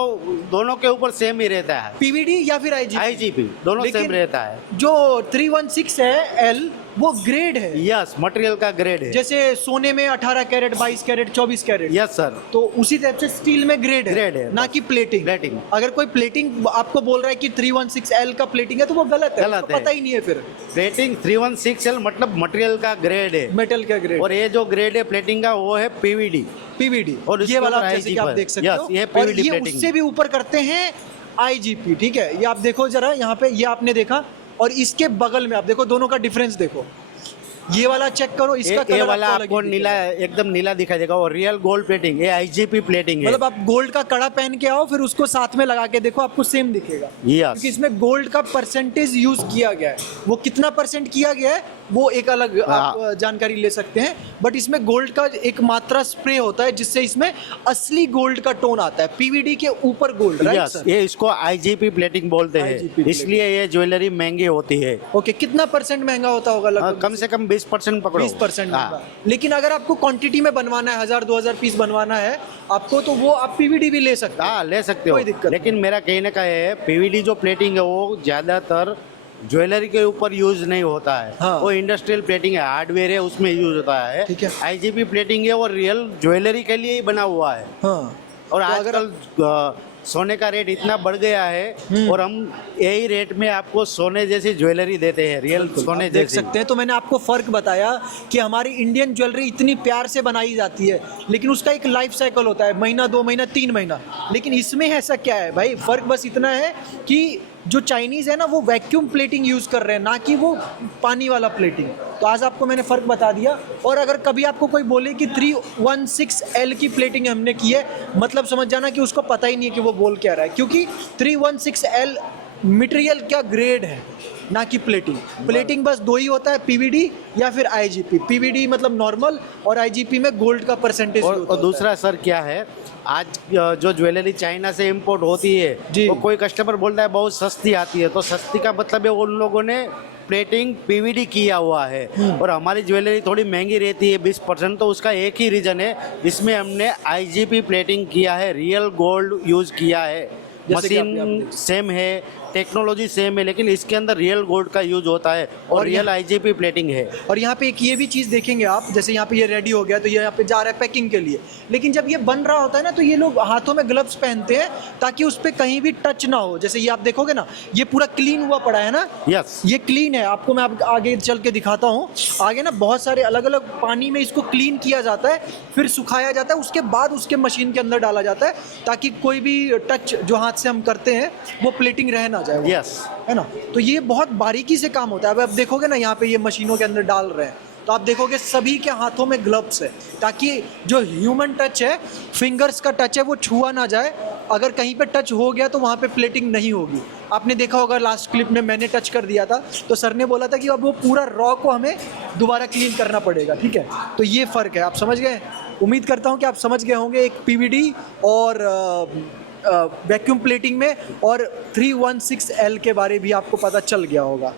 दोनों के ऊपर सेम ही रहता है। पीवीडी या फिर आईजीपी? आईजीपी दोनों लेकिन सेम रहता है। जो 316 है एल, वो ग्रेड है। यस, मटेरियल का ग्रेड है। जैसे सोने में 18 carat, 22 carat, 24 carat. Yes sir. तो उसी टाइप से स्टील में ग्रेड है, ना कि प्लेटिंग। प्लेटिंग। अगर कोई प्लेटिंग आपको बोल रहा है कि 316L का प्लेटिंग है तो वो गलत है, उसको पता ही नहीं है फिर। प्लेटिंग 316L मतलब मटेरियल का ग्रेड है, मेटल का ग्रेड। और ये जो ग्रेड है प्लेटिंग का वो है पीवीडी। पीवीडी, और ये वाला इसके ऊपर जैसे कि आप IGP देख सकते Yes, हो। ये और PVD ये प्लेटिंग। उससे भी ऊपर करते हैं आईजीपी। ठीक है, ये आप देखो जरा यहाँ पे, ये आपने देखा, और इसके बगल में आप देखो, दोनों का डिफरेंस देखो। ये वाला चेक करो, इसका ये कलर वाला आपको आपको अलग ही नीला, दिखेगा। एकदम नीला दिखाई देगा। और रियल गोल्ड प्लेटिंग, ये आईजीपी प्लेटिंग है। मतलब आप गोल्ड का कड़ा पहन के आओ, फिर उसको साथ में लगा के देखो, आपको सेम दिखेगा। Yes. क्योंकि इसमें गोल्ड का परसेंटेज यूज किया गया है। वो कितना परसेंट किया गया है वो एक अलग आप जानकारी ले सकते हैं। बट इसमें गोल्ड का एक मात्रा स्प्रे होता है जिससे इसमें असली गोल्ड का टोन आता है। पीवीडी के ऊपर गोल्ड, राइट Yes, सर? ये इसको आईजीपी प्लेटिंग बोलते IGP हैं, plating। इसलिए ये ज्वेलरी महंगी होती है। ओके, कितना परसेंट महंगा होता होगा लगभग? कम से कम 20% पकड़ो। 20%। हाँ। लेकिन अगर आपको क्वांटिटी में बनवाना है, 1000-2000 पीस बनवाना है आपको, तो वो आप पीवीडी भी ले सकते हैं। हाँ, ले सकते हो, कोई दिक्कत लेकिन मेरा कहने का है पीवीडी जो प्लेटिंग है वो ज्यादातर ज्वेलरी के ऊपर यूज नहीं होता है। हाँ। वो इंडस्ट्रियल प्लेटिंग है, हार्डवेयर है, उसमें यूज होता है। ठीक है। आईजीपी प्लेटिंग है वो रियल ज्वेलरी के लिए ही बना हुआ है। हाँ। और तो अगर आजकल सोने का रेट इतना बढ़ गया है और हम यही रेट में आपको सोने जैसी ज्वेलरी देते हैं, रियल सोने आप देख जैसी। सकते हैं। तो मैंने आपको फ़र्क बताया कि हमारी इंडियन ज्वेलरी इतनी प्यार से बनाई जाती है, लेकिन उसका एक लाइफ साइकिल होता है, महीना, 2 महीना, 3 महीना। लेकिन इसमें ऐसा क्या है भाई, फ़र्क बस इतना है कि जो चाइनीज़ है ना, वो वैक्यूम प्लेटिंग यूज़ कर रहे हैं, ना कि वो पानी वाला प्लेटिंग। तो आज आपको मैंने फ़र्क बता दिया। और अगर कभी आपको कोई बोले कि 316L की प्लेटिंग हमने की है, मतलब समझ जाना कि उसको पता ही नहीं है कि वो बोल क्या रहा है, क्योंकि 316L मटेरियल क्या ग्रेड है, ना कि प्लेटिंग। प्लेटिंग बस 2 ही होता है, पीवीडी या फिर आईजीपी। पीवीडी मतलब नॉर्मल, और आईजीपी में गोल्ड का परसेंटेज। और दूसरा सर क्या है, आज जो ज्वेलरी चाइना से इंपोर्ट होती है जी। तो कोई कस्टमर बोलता है बहुत सस्ती आती है, तो सस्ती का मतलब है उन लोगों ने प्लेटिंग पीवीडी किया हुआ है। और हमारी ज्वेलरी थोड़ी महंगी रहती है 20%, तो उसका एक ही रीज़न है, इसमें हमने आईजीपी प्लेटिंग किया है, रियल गोल्ड यूज़ किया है। जैसे कि आप मशीन सेम है, टेक्नोलॉजी सेम है, लेकिन इसके अंदर रियल गोल्ड का यूज होता है और रियल आईजीपी प्लेटिंग है। और यहाँ पे एक ये भी चीज़ देखेंगे आप, जैसे यहाँ पे ये रेडी हो गया तो ये यहाँ पे जा रहा है पैकिंग के लिए, लेकिन जब ये बन रहा होता है ना तो ये लोग हाथों में ग्लव्स पहनते हैं ताकि उस पर कहीं भी टच ना हो। जैसे ये आप देखोगे ना, ये पूरा क्लीन हुआ पड़ा है ना, यस, ये क्लीन है। आपको मैं आगे चल के दिखाता हूँ। आगे ना बहुत सारे अलग अलग पानी में इसको क्लीन किया जाता है, फिर सुखाया जाता है, उसके बाद उसके मशीन के अंदर डाला जाता है ताकि कोई भी टच जो हाथ से हम करते हैं वो प्लेटिंग रह ना जाए। यस, है ना, तो ये बहुत बारीकी से काम होता है। अब आप देखोगे ना, यहाँ पे ये मशीनों के अंदर डाल रहे हैं तो आप देखोगे सभी के हाथों में ग्लव्स है ताकि जो ह्यूमन टच है, फिंगर्स का टच है, वो छुआ ना जाए। अगर कहीं पे टच हो गया तो वहाँ पे प्लेटिंग नहीं होगी। आपने देखा होगा लास्ट क्लिप में मैंने टच कर दिया था तो सर ने बोला था कि अब वो पूरा रॉ को हमें दोबारा क्लीन करना पड़ेगा। ठीक है, तो ये फ़र्क है, आप समझ गए। उम्मीद करता हूँ कि आप समझ गए होंगे एक पीवीडी और वैक्यूम प्लेटिंग में, और 316L के बारे भी आपको पता चल गया होगा।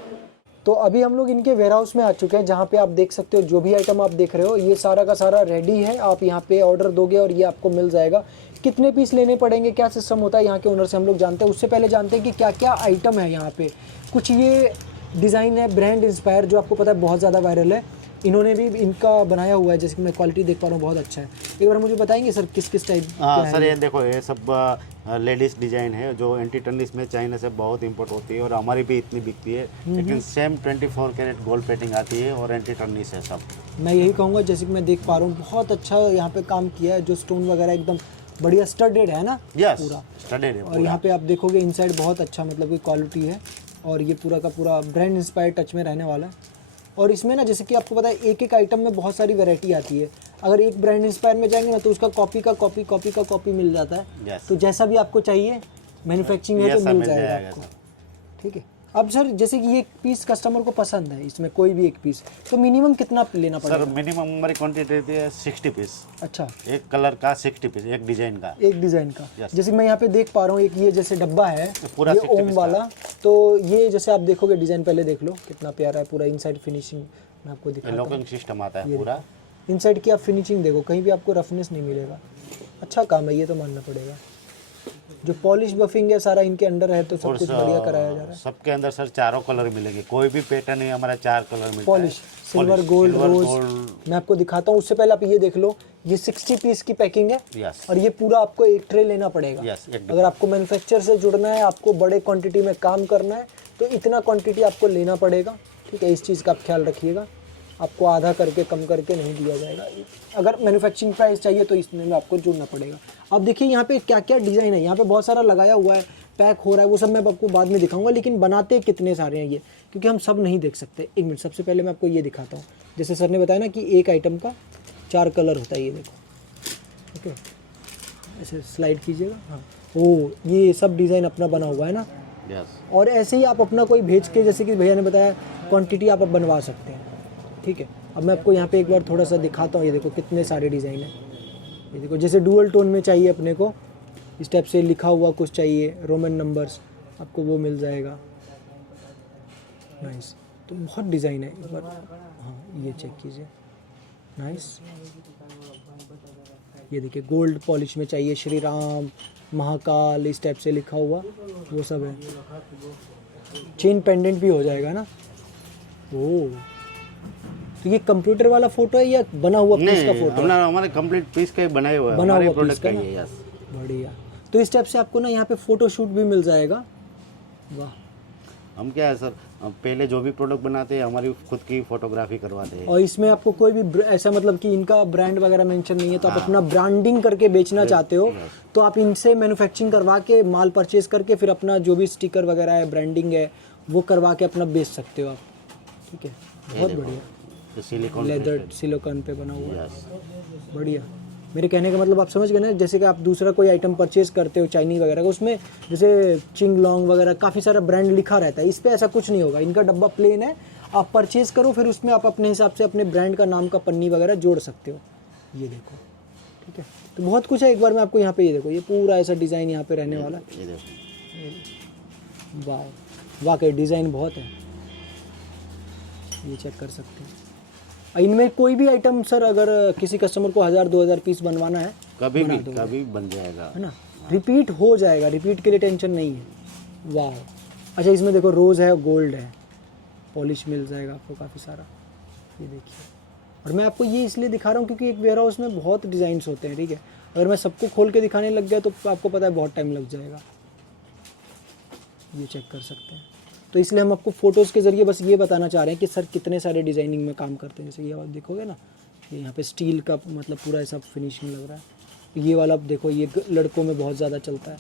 तो अभी हम लोग इनके वेयरहाउस में आ चुके हैं जहाँ पे आप देख सकते हो जो भी आइटम आप देख रहे हो ये सारा का सारा रेडी है। आप यहाँ पे ऑर्डर दोगे और ये आपको मिल जाएगा। कितने पीस लेने पड़ेंगे, क्या सिस्टम होता है यहाँ के ओनर से हम लोग जानते हैं। उससे पहले जानते हैं कि क्या क्या आइटम है यहाँ पे। कुछ ये डिज़ाइन है ब्रांड इंस्पायर, जो आपको पता है बहुत ज़्यादा वायरल है। इन्होंने भी इनका बनाया हुआ है, जैसे कि मैं क्वालिटी देख पा रहा हूँ, बहुत अच्छा है। एक बार मुझे बताएंगे सर किस किस टाइप? हाँ सर, ये देखो, ये सब लेडीज़ डिज़ाइन है जो एंटी टर्निश में चाइना से बहुत इंपोर्ट होती है और हमारी भी इतनी बिकती है, लेकिन सेम 24 कैरेट गोल्ड प्लेटिंग आती है और एंटी टर्निश है सब। मैं यही कहूँगा, जैसे कि मैं देख पा रहा हूँ बहुत अच्छा यहाँ पे काम किया है। जो स्टोन वगैरह एकदम बढ़िया स्टडेड है ना, यस, पूरा स्टडेड है। और यहाँ पे आप देखोगे इनसाइड बहुत अच्छा मतलब कि क्वालिटी है और ये पूरा का पूरा ब्रांड इंस्पायर टच में रहने वाला है। और इसमें ना जैसे कि आपको पता है एक एक आइटम में बहुत सारी वैरायटी आती है। अगर एक ब्रांड इंस्पायर में जाएंगे ना तो उसका कॉपी का कॉपी मिल जाता है। Yes. तो जैसा भी आपको चाहिए मैन्युफैक्चरिंग है तो मिल जाएगा आपको। ठीक है, अब सर जैसे कि ये पीस कस्टमर को पसंद है, इसमें कोई भी एक पीस, तो मिनिमम कितना लेना पड़ेगा? सर मिनिमम हमारी क्वांटिटी रहती है 60 पीस। अच्छा, एक कलर का 60 पीस, एक डिजाइन का। एक डिज़ाइन का। Yes. जैसे मैं यहाँ पे देख पा रहा हूँ एक ये जैसे डब्बा है पूरा ये 60 ओम पीस वाला, तो ये जैसे आप देखोगे डिज़ाइन पहले देख लो कितना प्यारा है। पूरा इनसाइड फिनिशिंग मैं आपको दिखाता हूँ। लॉकिंग सिस्टम आता है पूरा। इनसाइड की आप फिनिशिंग देखो, कहीं भी आपको रफनेस नहीं मिलेगा। अच्छा काम है, ये तो मानना पड़ेगा। जो पॉलिश बफिंग है सारा इनके अंडर है, तो सब कुछ बढ़िया कराया जा रहा है। सबके अंदर सर चारों कलर मिलेंगे, कोई भी पैटर्न नहीं, हमारा 4 कलर मिलता है। पॉलिश, सिल्वर, गोल्ड, रोज। मैं आपको दिखाता हूँ, उससे पहले आप ये देख लो, ये 60 पीस की पैकिंग है। यस, और ये पूरा आपको एक ट्रे लेना पड़ेगा। यस, एक अगर आपको मैन्युफैक्चर से जुड़ना है, आपको बड़े क्वांटिटी में काम करना है, तो इतना क्वांटिटी आपको लेना पड़ेगा। ठीक है, इस चीज़ का आप ख्याल रखिएगा। आपको आधा करके कम करके नहीं दिया जाएगा। अगर मैन्युफैक्चरिंग प्राइस चाहिए तो इसमें आपको जुड़ना पड़ेगा। अब देखिए यहाँ पे क्या क्या डिज़ाइन है, यहाँ पे बहुत सारा लगाया हुआ है, पैक हो रहा है, वो सब मैं आपको बाद में दिखाऊंगा। लेकिन बनाते कितने सारे हैं ये, क्योंकि हम सब नहीं देख सकते। एक मिनट, सबसे पहले मैं आपको ये दिखाता हूँ। जैसे सर ने बताया ना कि एक आइटम का 4 कलर होता है, ये देखो। ओके, ऐसे स्लाइड कीजिएगा। हाँ, ओ ये सब डिज़ाइन अपना बना हुआ है ना। यस। और ऐसे ही आप अपना कोई भेज के, जैसे कि भैया ने बताया, क्वांटिटी आप बनवा सकते हैं। ठीक है, अब मैं आपको यहाँ पे एक बार थोड़ा सा दिखाता हूँ। ये देखो कितने सारे डिज़ाइन हैं। ये देखो, जैसे डुअल टोन में चाहिए अपने को, इस टाइप से लिखा हुआ कुछ चाहिए, रोमन नंबर्स, आपको वो मिल जाएगा। नाइस, तो बहुत डिज़ाइन है। एक बार हाँ ये चेक कीजिए, नाइस। ये देखिए गोल्ड पॉलिश में चाहिए, श्री राम, महाकाल, इस टाइप से लिखा हुआ वो सब है। चेन पेंडेंट भी हो जाएगा ना। ओ, तो ये कंप्यूटर वाला फोटो है या बना हुआ पीस का फोटो? हमारे कंप्लीट पीस का ही बनाया हुआ है, बना हमारे हुआ प्रोडक्ट पीस का का ना? ही है। यस, बढ़िया। तो इस टाइप से आपको ना यहाँ पे फोटो शूट भी मिल जाएगा। वाह, हम क्या है सर, हम पहले जो भी प्रोडक्ट बनाते हैं हमारी खुद की फोटोग्राफी करवाते हैं। और इसमें आपको कोई भी ऐसा मतलब कि इनका ब्रांड वगैरह मेंशन नहीं है, तो आप अपना ब्रांडिंग करके बेचना चाहते हो तो आप इनसे मैन्युफैक्चरिंग करवा के माल परचेज करके फिर अपना जो भी स्टिकर वगैरह है, ब्रांडिंग है, वो करवा के अपना बेच सकते हो आप। ठीक है, बहुत बढ़िया। सिलिकॉन लेदर सिलिकॉन पे बना हुआ है, यस। बढ़िया। मेरे कहने का मतलब आप समझ गए ना। जैसे कि आप दूसरा कोई आइटम परचेज करते हो चाइनीज़ वगैरह का, उसमें जैसे चिंग लॉन्ग वगैरह काफ़ी सारा ब्रांड लिखा रहता है। इस पे ऐसा कुछ नहीं होगा, इनका डब्बा प्लेन है। आप परचेज करो, फिर उसमें आप अपने हिसाब से अपने ब्रांड का नाम का पन्नी वगैरह जोड़ सकते हो। ये देखो, ठीक है, तो बहुत कुछ है। एक बार मैं आपको यहाँ पे ये देखो, ये पूरा ऐसा डिज़ाइन यहाँ पे रहने वाला है। ये देखो, वाह, वाकई डिज़ाइन बहुत है। ये चेक कर सकते हैं। इनमें कोई भी आइटम सर अगर किसी कस्टमर को 1000-2000 पीस बनवाना है, कभी भी बन जाएगा, है ना। रिपीट हो जाएगा, रिपीट के लिए टेंशन नहीं है। वाह, अच्छा इसमें देखो रोज़ है, गोल्ड है, पॉलिश मिल जाएगा आपको काफ़ी सारा, ये देखिए। और मैं आपको ये इसलिए दिखा रहा हूँ क्योंकि एक वेयर हाउस में बहुत डिज़ाइंस होते हैं, ठीक है। अगर मैं सबको खोल के दिखाने लग गया तो आपको पता है बहुत टाइम लग जाएगा। ये चेक कर सकते हैं। तो इसलिए हम आपको फ़ोटोज़ के ज़रिए बस ये बताना चाह रहे हैं कि सर कितने सारे डिज़ाइनिंग में काम करते हैं। जैसे ये आप देखोगे ना, ये यहाँ पे स्टील का मतलब पूरा ऐसा फिनिशिंग लग रहा है। ये वाला आप देखो, ये लड़कों में बहुत ज़्यादा चलता है।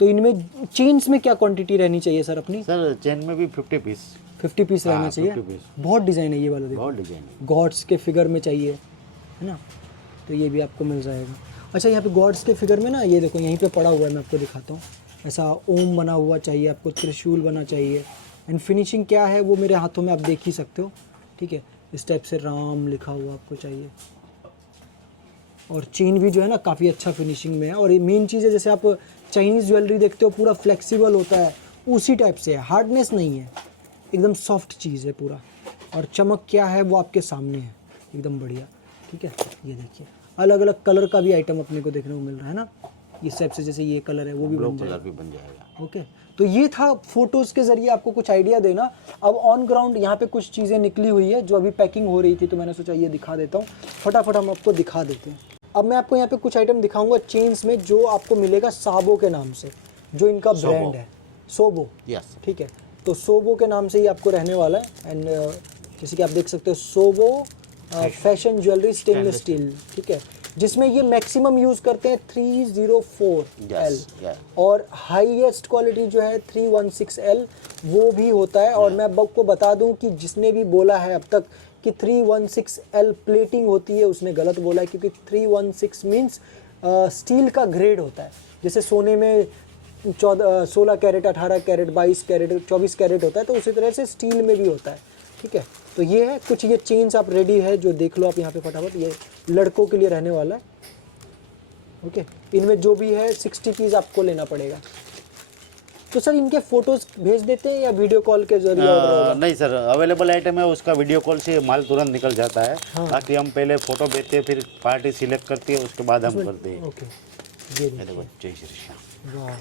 तो इनमें चेन्स में क्या क्वांटिटी रहनी चाहिए सर अपनी? सर चेन में भी 50 पीस 50 पीस रहना चाहिए। 50 पीस। बहुत डिज़ाइन है ये वाला, देखो बहुत डिजाइन है। गॉड्स के फिगर में चाहिए, है ना, तो ये भी आपको मिल जाएगा। अच्छा यहाँ पे गॉड्स के फिगर में ना, ये देखो यहीं पे पड़ा हुआ है, मैं आपको दिखाता हूँ। ऐसा ओम बना हुआ चाहिए आपको, त्रिशूल बना चाहिए। एंड फिनिशिंग क्या है वो मेरे हाथों में आप देख ही सकते हो, ठीक है। इस टाइप से राम लिखा हुआ आपको चाहिए। और चेन भी जो है ना काफ़ी अच्छा फिनिशिंग में है। और ये मेन चीज़ है, जैसे आप चाइनीज़ ज्वेलरी देखते हो पूरा फ्लेक्सिबल होता है, उसी टाइप से है, हार्डनेस नहीं है, एकदम सॉफ्ट चीज़ है पूरा। और चमक क्या है वो आपके सामने है, एकदम बढ़िया, ठीक है। ये देखिए अलग अलग कलर का भी आइटम अपने को देखने को मिल रहा है ना, इस टाइप से। जैसे ये कलर है वो भी बन जाएगा, भी बन जाएगा। ओके। तो ये था फोटोज़ के ज़रिए आपको कुछ आइडिया देना। अब ऑन ग्राउंड यहाँ पे कुछ चीज़ें निकली हुई है जो अभी पैकिंग हो रही थी, तो मैंने सोचा ये दिखा देता हूँ, फटाफट हम आपको दिखा देते हैं। अब मैं आपको यहाँ पे कुछ आइटम दिखाऊंगा चेन्स में, जो आपको मिलेगा साबो के नाम से, जो इनका ब्रांड है, सोबो, यस, ठीक है। तो सोबो के नाम से ही आपको रहने वाला है। एंड जैसे कि आप देख सकते हो, सोबो फैशन ज्वेलरी स्टेनलेस स्टील, ठीक है, जिसमें ये मैक्सिमम यूज़ करते हैं 304L, और हाईएस्ट क्वालिटी जो है 316L वो भी होता है। और मैं अब आपको बता दूं कि जिसने भी बोला है अब तक कि 316L प्लेटिंग होती है, उसने गलत बोला है, क्योंकि 316 मीन्स स्टील का ग्रेड होता है। जैसे सोने में 16 कैरेट, 18 कैरेट, 22 कैरेट, 24 कैरेट होता है, तो उसी तरह से स्टील में भी होता है, ठीक है। तो ये है कुछ, ये चेन्स आप रेडी है जो देख लो आप यहाँ पे फटाफट, ये लड़कों के लिए रहने वाला है, ओके। इनमें जो भी है 60 पीस आपको लेना पड़ेगा। तो सर इनके फोटोज भेज देते हैं या वीडियो कॉल के जरिए ऑर्डर होगा? नहीं सर, अवेलेबल आइटम है उसका, वीडियो कॉल से माल तुरंत निकल जाता है। हाँ। बाकी हम पहले फोटो भेजते हैं, फिर पार्टी सिलेक्ट करती है, उसके बाद हम करते हैं। ओके, ये देखिए, जय श्री श्याम। वाह,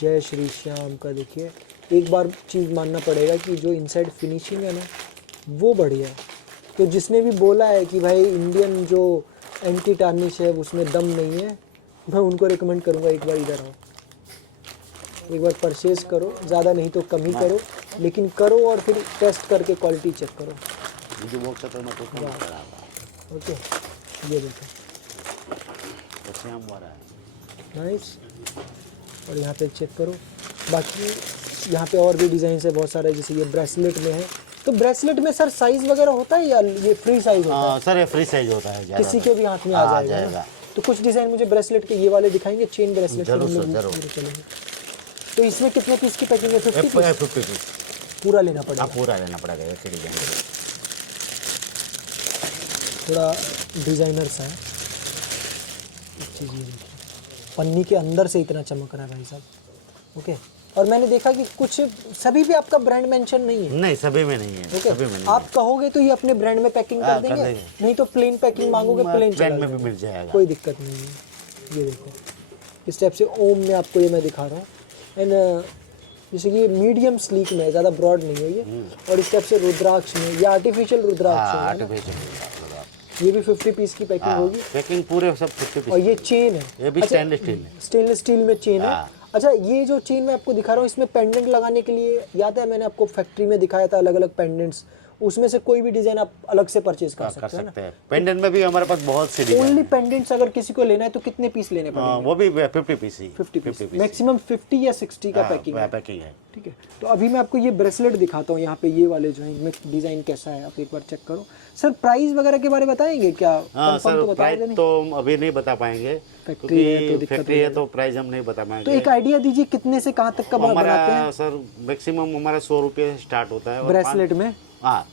जय श्री श्याम का देखिए। एक बार चीज़ मानना पड़ेगा कि जो इनसाइड फिनिशिंग है ना वो बढ़िया है। तो जिसने भी बोला है कि भाई इंडियन जो एंटी टार्निश है उसमें दम नहीं है, मैं उनको रिकमेंड करूँगा एक बार इधर आओ, एक बार परचेज़ करो, ज़्यादा नहीं तो कम ही करो, लेकिन करो और फिर टेस्ट करके क्वालिटी चेक करो। ओके, ये देखो नाइस। और यहाँ पे चेक करो, बाकी यहाँ पे और भी डिज़ाइन है बहुत सारे, जैसे ये ब्रेसलेट में है। तो ब्रेसलेट में सर साइज़ वगैरह होता है या ये फ्री साइज़ होता है? सर ये फ्री साइज होता है, किसी के भी हाथ में आ जाएगा। तो कुछ डिज़ाइन मुझे ब्रेसलेट के ये वाले दिखाएंगे, चेन ब्रेसलेट चलेंगे। तो इसमें कितने पीस की पैकिंग है? 50 पीस पूरा लेना पड़ेगा? पूरा लेना पड़ेगा। ऐसे डिजाइन थोड़ा डिज़ाइनर सा है चीज़, ये देखिए पन्नी के अंदर से इतना चमक रहा है भाई साहब, ओके। और मैंने देखा कि कुछ सभी भी आपका ब्रांड मेंशन नहीं है? नहीं, सभी में नहीं है। ओके, सभी में नहीं। आप कहोगे तो ये अपने ब्रांड में पैकिंग कर देंगे, नहीं तो प्लेन पैकिंग मांगोगे प्लेन में भी मिल जाएगा, कोई दिक्कत नहीं है। ये देखो इस टाइप से ओम में आपको ये मैं दिखा रहा हूँ। एंड जैसे कि ये मीडियम स्लीक में है, ज़्यादा ब्रॉड नहीं है ये। और इस टाइप से रुद्राक्ष में, ये आर्टिफिशियल रुद्राक्ष है, ये भी 50 पीस की पैकिंग होगी। पैकिंग पूरे सब 50 पीस। और ये चेन है, ये भी स्टेनलेस स्टील है, स्टेनलेस स्टील में चेन है। अच्छा, ये जो चेन मैं आपको दिखा रहा हूँ, इसमें पेंडेंट लगाने के लिए, याद है मैंने आपको फैक्ट्री में दिखाया था अलग अलग पेंडेंट्स, उसमें से कोई भी डिजाइन आप अलग से परचेज कर सकते हैं। पेंडेंट में भी हमारे पास बहुत सी डिजाइन। ओनली पेंडेंट्स अगर किसी को लेना है तो कितने पीस लेने पड़ेंगे? वो भी 50 पीस ही, 50 पीस, मैक्सिमम 50 या 60 का पैकिंग है। ठीक है। तो अभी मैं आपको ये ब्रेसलेट दिखाता हूँ, यहाँ पे ये वाले जो है इनमें डिजाइन कैसा है आप एक बार चेक करो। सर प्राइस वगैरह के बारे में बताएंगे क्या? सर तो प्राइस तो अभी नहीं बता पाएंगे, फैक्ट्री है तो प्राइस हम नहीं बता पाएंगे। तो एक आइडिया दीजिए कितने से कहाँ तक का बनाते हैं? सर मैक्सिमम हमारा 100 रुपये स्टार्ट होता है ब्रेसलेट में। हाँ,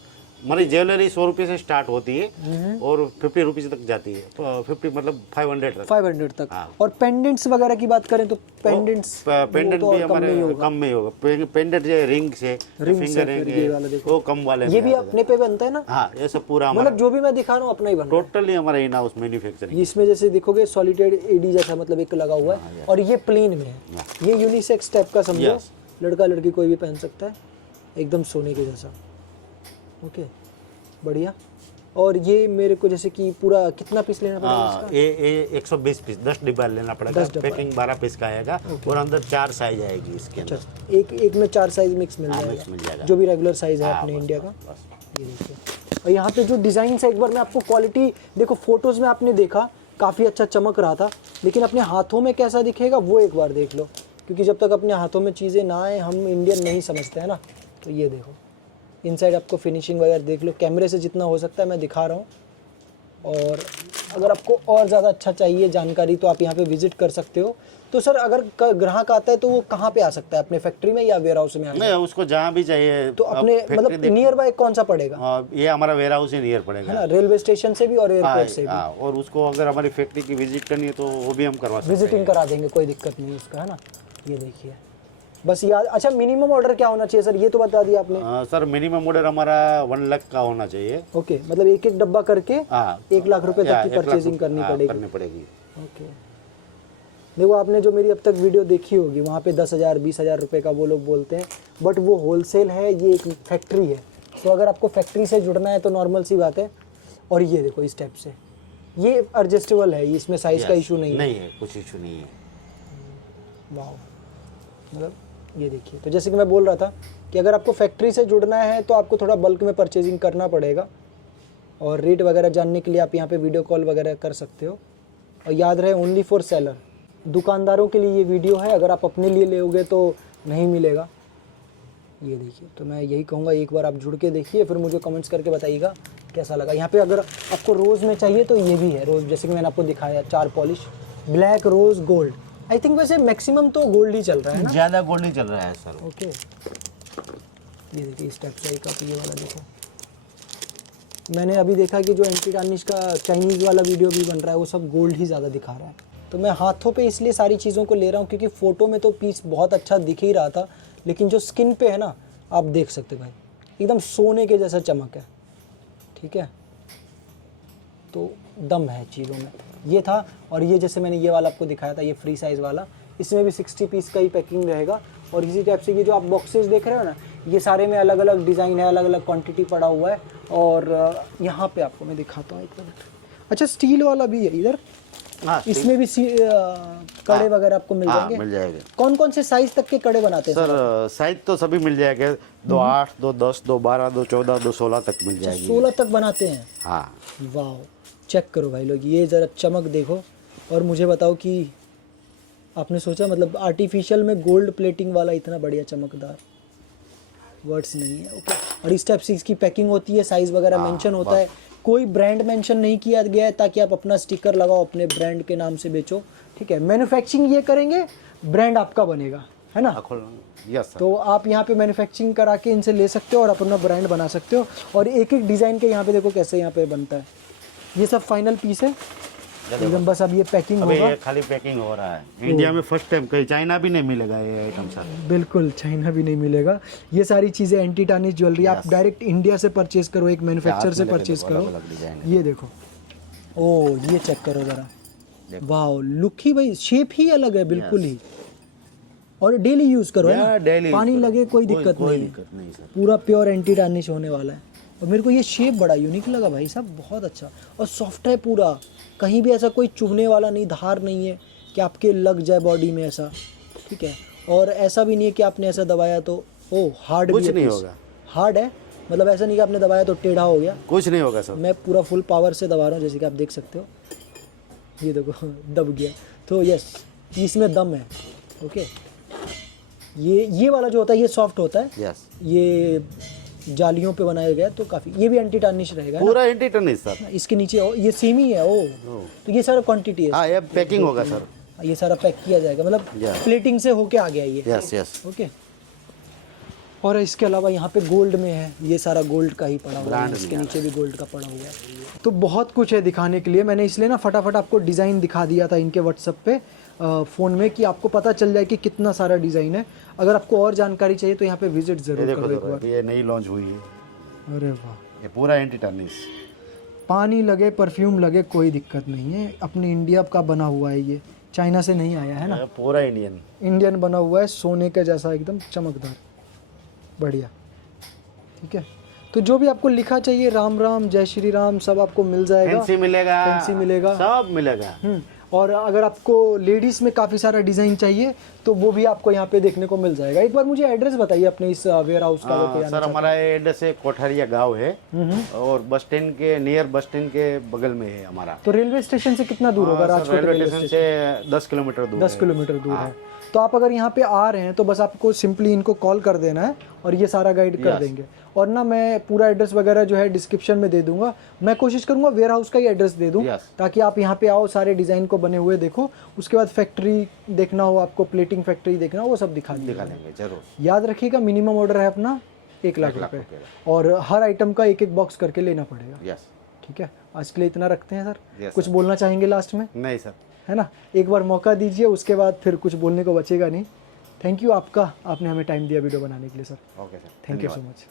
हमारी ज्वेलरी 100 रुपये से स्टार्ट होती है और 50 रुपीज़ तक जाती है, 50 मतलब 500 तक। 500 तक। हाँ। और पेंडेंट्स वगैरह की बात करें तो पेंडेंट्स पेंडेंट भी हमारे कम में ही होगा। पेंडेंट जो रिंग से फिंगर ये वाला रिंग देखो। वो कम वाले ये भी अपने पे बनता है ना? हाँ, ये सब पूरा हमारा मतलब जो भी मैं दिखा रहा हूँ अपना ही बन रहा है। टोटली हमारा इन हाउस मैन्युफैक्चरिंग। इसमें जैसे देखोगे सॉलिडेड एडी जैसा मतलब एक लगा हुआ है और ये प्लेन में है। ये यूनिसेक्स टाइप का समझो, लड़का लड़की कोई भी पहन सकता है, एकदम सोने के जैसा। ओके, बढ़िया। और ये मेरे को जैसे कि पूरा कितना पीस लेना पड़ेगा इसका? ये 120 पीस 10 डिब्बा लेना पड़ेगा। 10 डिब्बा। पैकिंग 12 पीस का आएगा और अंदर 4 साइज आएगी इसके अंदर। अच्छा, एक में 4 साइज मिक्स मिल मिक्स मिल जाएगा। जो भी रेगुलर साइज है अपने इंडिया का। ये देखिए, और यहाँ पे जो डिज़ाइन है, एक बार मैं आपको क्वालिटी देखो, फोटोज़ में आपने देखा काफ़ी अच्छा चमक रहा था, लेकिन अपने हाथों में कैसा दिखेगा वो एक बार देख लो, क्योंकि जब तक अपने हाथों में चीज़ें ना आए हम इंडियन नहीं समझते हैं ना। तो ये देखो इनसाइड आपको फिनिशिंग वगैरह देख लो, कैमरे से जितना हो सकता है मैं दिखा रहा हूँ। और अगर आपको और ज़्यादा अच्छा चाहिए जानकारी तो आप यहाँ पे विजिट कर सकते हो। तो सर अगर ग्राहक आता है तो वो कहाँ पे आ सकता है, अपने फैक्ट्री में या वेयर हाउस में? नहीं, उसको जहाँ भी चाहिए तो अपने मतलब नियर बाय कौन सा पड़ेगा? ये हमारा वेयर हाउस ही नियर पड़ेगा, है ना, रेलवे स्टेशन से भी और एयरपोर्ट से भी। और उसको अगर हमारी फैक्ट्री की विजिट करनी है तो वो भी हम करवा सकते हैं। विजिटिंग करा देंगे, कोई दिक्कत नहीं उसका, है ना। ये देखिए बस याद। अच्छा, मिनिमम ऑर्डर क्या होना चाहिए सर, ये तो बता दिया आपने। सर मिनिमम ऑर्डर हमारा 1 लाख का होना चाहिए। ओके, मतलब एक एक डब्बा करके 1 लाख रुपए तक की परचेजिंग करनी पड़ेगी। ओके, देखो आपने जो मेरी अब तक वीडियो देखी होगी वहाँ पे 10,000 20,000 रुपये का वो लोग बोलते हैं, बट वो होलसेल है, ये एक फैक्ट्री है। तो अगर आपको फैक्ट्री से जुड़ना है तो नॉर्मल सी बात है। और ये देखो इस टाइप से ये एडजस्टेबल है, इसमें साइज़ का इशू नहीं है, कुछ इशू नहीं है। वाह, मतलब ये देखिए। तो जैसे कि मैं बोल रहा था कि अगर आपको फैक्ट्री से जुड़ना है तो आपको थोड़ा बल्क में परचेजिंग करना पड़ेगा, और रेट वगैरह जानने के लिए आप यहाँ पे वीडियो कॉल वगैरह कर सकते हो। और याद रहे, ओनली फॉर सेलर, दुकानदारों के लिए ये वीडियो है, अगर आप अपने लिए लोगे तो नहीं मिलेगा। ये देखिए, तो मैं यही कहूँगा एक बार आप जुड़ के देखिए, फिर मुझे कमेंट्स करके बताइएगा कैसा लगा। यहाँ पे अगर आपको रोज़ में चाहिए तो ये भी है रोज़, जैसे कि मैंने आपको दिखाया 4 polish, black, rose, gold. I think वैसे मैक्सिमम तो गोल्ड ही चल रहा है ना? ज़्यादा गोल्ड ही चल रहा है सर। ओके, ये देखिए इस टाइप से एक आप ये वाला देखो। मैंने अभी देखा कि जो एंटी टार्निश का चाइनीज़ वाला वीडियो भी बन रहा है वो सब गोल्ड ही ज़्यादा दिखा रहा है। तो मैं हाथों पे इसलिए सारी चीज़ों को ले रहा हूँ क्योंकि फ़ोटो में तो पीस बहुत अच्छा दिख ही रहा था, लेकिन जो स्किन पे है ना, आप देख सकते भाई एकदम सोने के जैसा चमक है। ठीक है, तो दम है चीज़ों में, ये था। और ये जैसे मैंने ये वाला आपको दिखाया था, ये फ्री साइज़ वाला, इसमें भी 60 पीस का ही पैकिंग रहेगा। और इसी टाइप से ये जो आप बॉक्सेस देख रहे हो ना, ये सारे में अलग अलग डिज़ाइन है, अलग अलग क्वांटिटी पड़ा हुआ है। और यहाँ पे आपको मैं दिखाता हूँ एक मिनट। अच्छा, स्टील वाला भी है इधर? हाँ, इसमें भी कड़े वगैरह आपको मिल जाएंगे? मिल जाएंगे। कौन कौन से साइज तक के कड़े बनाते हैं सर? साइज तो सभी मिल जाएंगे, 2 8, 2 10, 2 12, 2 14, 2 16 तक मिल जाएगी। 16 तक बनाते हैं? हाँ। वाह, चेक करो भाई लोग, ये ज़रा चमक देखो और मुझे बताओ कि आपने सोचा, मतलब आर्टिफिशियल में गोल्ड प्लेटिंग वाला इतना बढ़िया चमकदार, वर्ड्स नहीं है। ओके, और इस टाइप से इसकी पैकिंग होती है, साइज़ वगैरह मेंशन होता है, कोई ब्रांड मेंशन नहीं किया गया है ताकि आप अपना स्टिकर लगाओ, अपने ब्रांड के नाम से बेचो। ठीक है, मैन्युफैक्चरिंग ये करेंगे, ब्रांड आपका बनेगा, है ना? Yes sir. तो आप यहाँ पे मैन्युफैक्चरिंग करा के इनसे ले सकते हो और अपना ब्रांड बना सकते हो। और एक एक डिज़ाइन के यहाँ पे देखो कैसे यहाँ पे बनता है। ये सब फाइनल पीस है एकदम, बस अब ये पैकिंग होगा। ये खाली पैकिंग हो रहा है। इंडिया में फर्स्ट टाइम, कहीं चाइना भी नहीं मिलेगा ये आइटम सर। बिल्कुल, चाइना भी नहीं मिलेगा। ये सारी चीज़ें एंटी टार्निश ज्वेलरी आप डायरेक्ट इंडिया से परचेज करो, एक मैन्युफैक्चर से परचेज करो। ये देखो, ओ ये चेक करो ज़रा, वाह, लुक ही भाई, शेप ही अलग है बिल्कुल ही। और डेली यूज़ करो, है ना, पानी लगे कोई दिक्कत नहीं, पूरा प्योर एंटी टार्निश होने वाला है। और मेरे को ये शेप बड़ा यूनिक लगा भाई साहब, बहुत अच्छा। और सॉफ्ट है पूरा, कहीं भी ऐसा कोई चुभने वाला नहीं, धार नहीं है कि आपके लग जाए बॉडी में ऐसा। ठीक है, और ऐसा भी नहीं है कि आपने ऐसा दबाया तो हार्ड कुछ नहीं होगा, हार्ड है, मतलब ऐसा नहीं कि आपने दबाया तो टेढ़ा हो गया, कुछ नहीं होगा सर। मैं पूरा फुल पावर से दबा रहा हूँ, जैसे कि आप देख सकते हो, ये देखो दब गया। तो यस, इसमें दम है। ओके, ये वाला जो होता है ये सॉफ्ट होता है। यस, ये जालियों पे बनाया गया, तो काफ़ी, ये भी एंटी टार्निश रहेगा, पूरा एंटी टार्निश सर। इसके नीचे ये सेम ही है। तो ये सारा क्वांटिटी है। हाँ, ये पैकिंग होगा सर, ये सारा पैक किया जाएगा, मतलब प्लेटिंग से होके आ गया ये। Yes yes. ओके, और इसके अलावा यहाँ पे गोल्ड में है, ये सारा गोल्ड का ही पड़ा हुआ है, ब्रांड इसके में नीचे भी गोल्ड का पड़ा हुआ है। तो बहुत कुछ है दिखाने के लिए, मैंने इसलिए ना फटाफट आपको डिज़ाइन दिखा दिया था इनके व्हाट्सअप पे फ़ोन में, कि आपको पता चल जाए कि कितना सारा डिज़ाइन है। अगर आपको और जानकारी चाहिए तो यहाँ पे विजिट ये ज़रूर देखो करो एक जरा, बार। ये नई लॉन्च हुई है, अरे वाह, ये पूरा एंटी टर्निश। पानी लगे परफ्यूम लगे कोई दिक्कत नहीं है, अपने इंडिया का बना हुआ है, ये चाइना से नहीं आया है ना, ये पूरा इंडियन। इंडियन बना हुआ है, सोने के जैसा एकदम चमकदार, बढ़िया। ठीक है, तो जो भी आपको लिखा चाहिए राम राम जय श्री राम सब आपको मिल जाएगा, फैंसी मिलेगा, फैंसी मिलेगा, सब मिलेगा। और अगर आपको लेडीज़ में काफ़ी सारा डिज़ाइन चाहिए तो वो भी आपको यहाँ पे देखने को मिल जाएगा। एक बार मुझे एड्रेस बताइए अपने इस वेयर हाउस का। हाँ, सर हमारा एड्रेस है कोठारिया गांव है, और बस स्टैंड के नियर बस स्टैंड के बगल में है हमारा। तो रेलवे स्टेशन से कितना दूर होगा? राजकोट रेलवे स्टेशन से 10 किलोमीटर दूर 10 किलोमीटर दूर है। तो आप अगर यहाँ पे आ रहे हैं तो बस आपको सिंपली इनको कॉल कर देना है और ये सारा गाइड कर देंगे। और ना मैं पूरा एड्रेस वगैरह जो है डिस्क्रिप्शन में दे दूंगा। मैं कोशिश करूंगा वेयर हाउस का ही एड्रेस दे दूं, ताकि आप यहाँ पे आओ, सारे डिज़ाइन को बने हुए देखो, उसके बाद फैक्ट्री देखना हो आपको, प्लेटिंग फैक्ट्री देखना हो, वो सब दिखा देंगे जरूर। याद रखिएगा मिनिमम ऑर्डर है अपना 1 लाख रुपए, और हर आइटम का एक बॉक्स करके लेना पड़ेगा। ठीक है, आज के लिए इतना रखते हैं सर। कुछ बोलना चाहेंगे लास्ट में? नहीं सर, है ना, एक बार मौका दीजिए, उसके बाद फिर कुछ बोलने को बचेगा नहीं। थैंक यू आपका, आपने हमें टाइम दिया वीडियो बनाने के लिए sir. Okay sir, thank you so much.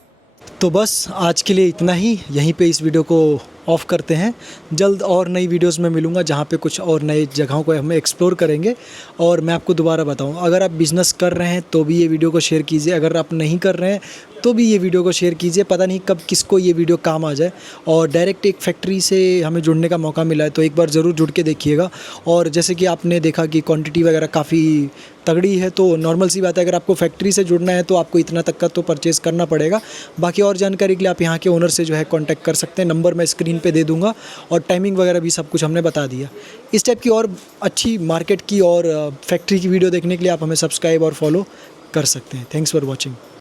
तो बस आज के लिए इतना ही, यहीं पे इस वीडियो को ऑफ करते हैं। जल्द और नई वीडियोस में मिलूँगा जहाँ पे कुछ और नई जगहों को हम एक्सप्लोर करेंगे। और मैं आपको दोबारा बताऊँ, अगर आप बिज़नेस कर रहे हैं तो भी ये वीडियो को शेयर कीजिए, अगर आप नहीं कर रहे हैं तो भी ये वीडियो को शेयर कीजिए। पता नहीं कब किसको ये वीडियो काम आ जाए। और डायरेक्ट एक फैक्ट्री से हमें जुड़ने का मौका मिला है तो एक बार ज़रूर जुड़ के देखिएगा। और जैसे कि आपने देखा कि क्वांटिटी वगैरह काफ़ी तगड़ी है, तो नॉर्मल सी बात है, अगर आपको फैक्ट्री से जुड़ना है तो आपको इतना तक का तो परचेज़ करना पड़ेगा। बाकी और जानकारी के लिए आप यहाँ के ओनर से जो है कॉन्टैक्ट कर सकते हैं, नंबर मैं स्क्रीन पे दे दूँगा, और टाइमिंग वगैरह भी सब कुछ हमने बता दिया। इस टाइप की और अच्छी मार्केट की और फैक्ट्री की वीडियो देखने के लिए आप हमें सब्सक्राइब और फॉलो कर सकते हैं। Thanks for watching.